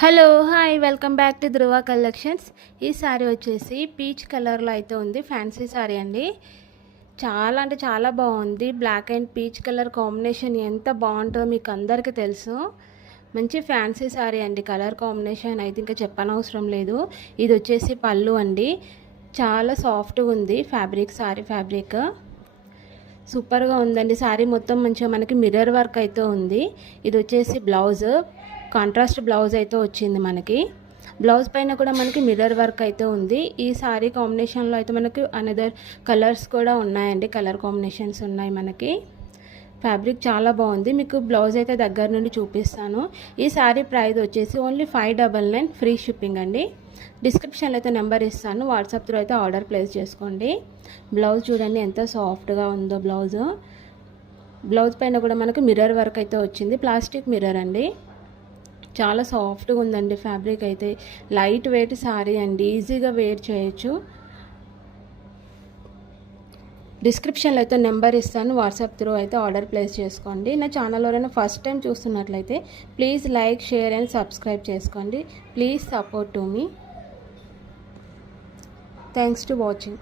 Hello hi welcome back to Dhruva collections. ఈ శారీ వచ్చేసి peach కలర్లో అయితే ఉంది. ఫ్యాన్సీ శారీ అండి. చాలా అంటే చాలా బాగుంది. Black and peach colour combination ఎంత బాగుంటుందో మీకు అందరికీ తెలుసు. మంచి ఫ్యాన్సీ శారీ అండి. కలర్ కాంబినేషన్ అయితే ఇంకా చెప్పనవసరం లేదు. ఇది వచ్చేసి పళ్ళు అండి. చాలా సాఫ్ట్గా ఉంది ఫ్యాబ్రిక్. శారీ ఫ్యాబ్రిక్ సూపర్గా ఉందండి. శారీ మొత్తం మంచిగా మనకి మిర్రర్ వర్క్ అయితే ఉంది. ఇది వచ్చేసి బ్లౌజ్, కాంట్రాస్ట్ బ్లౌజ్ అయితే వచ్చింది మనకి. బ్లౌజ్ పైన కూడా మనకి మిర్రర్ వర్క్ అయితే ఉంది. ఈ శారీ కాంబినేషన్లో అయితే మనకి అనదర్ కలర్స్ కూడా ఉన్నాయండి. కలర్ కాంబినేషన్స్ ఉన్నాయి మనకి. ఫ్యాబ్రిక్ చాలా బాగుంది. మీకు బ్లౌజ్ అయితే దగ్గర నుండి చూపిస్తాను. ఈ శారీ ప్రైస్ వచ్చేసి ఓన్లీ 599 ఫ్రీ షిప్పింగ్ అండి. డిస్క్రిప్షన్లో అయితే నెంబర్ ఇస్తాను. వాట్సాప్ త్రూ అయితే ఆర్డర్ ప్లేస్ చేసుకోండి. బ్లౌజ్ చూడండి ఎంత సాఫ్ట్గా ఉందో. బ్లౌజ్ పైన కూడా మనకు మిర్రర్ వర్క్ అయితే వచ్చింది. ప్లాస్టిక్ మిర్రర్ అండి. చాలా సాఫ్ట్గా ఉందండి ఫ్యాబ్రిక్ అయితే. లైట్ వెయిట్ శారీ అండి. ఈజీగా వేర్ చేయొచ్చు. డిస్క్రిప్షన్లో అయితే నెంబర్ ఇస్తాను. వాట్సాప్ త్రూ అయితే ఆర్డర్ ప్లేస్ చేసుకోండి. నా ఛానల్ ఎవరైనా ఫస్ట్ టైం చూస్తున్నట్లయితే please like, share and subscribe చేసుకోండి. Please support to me. Thanks to watching.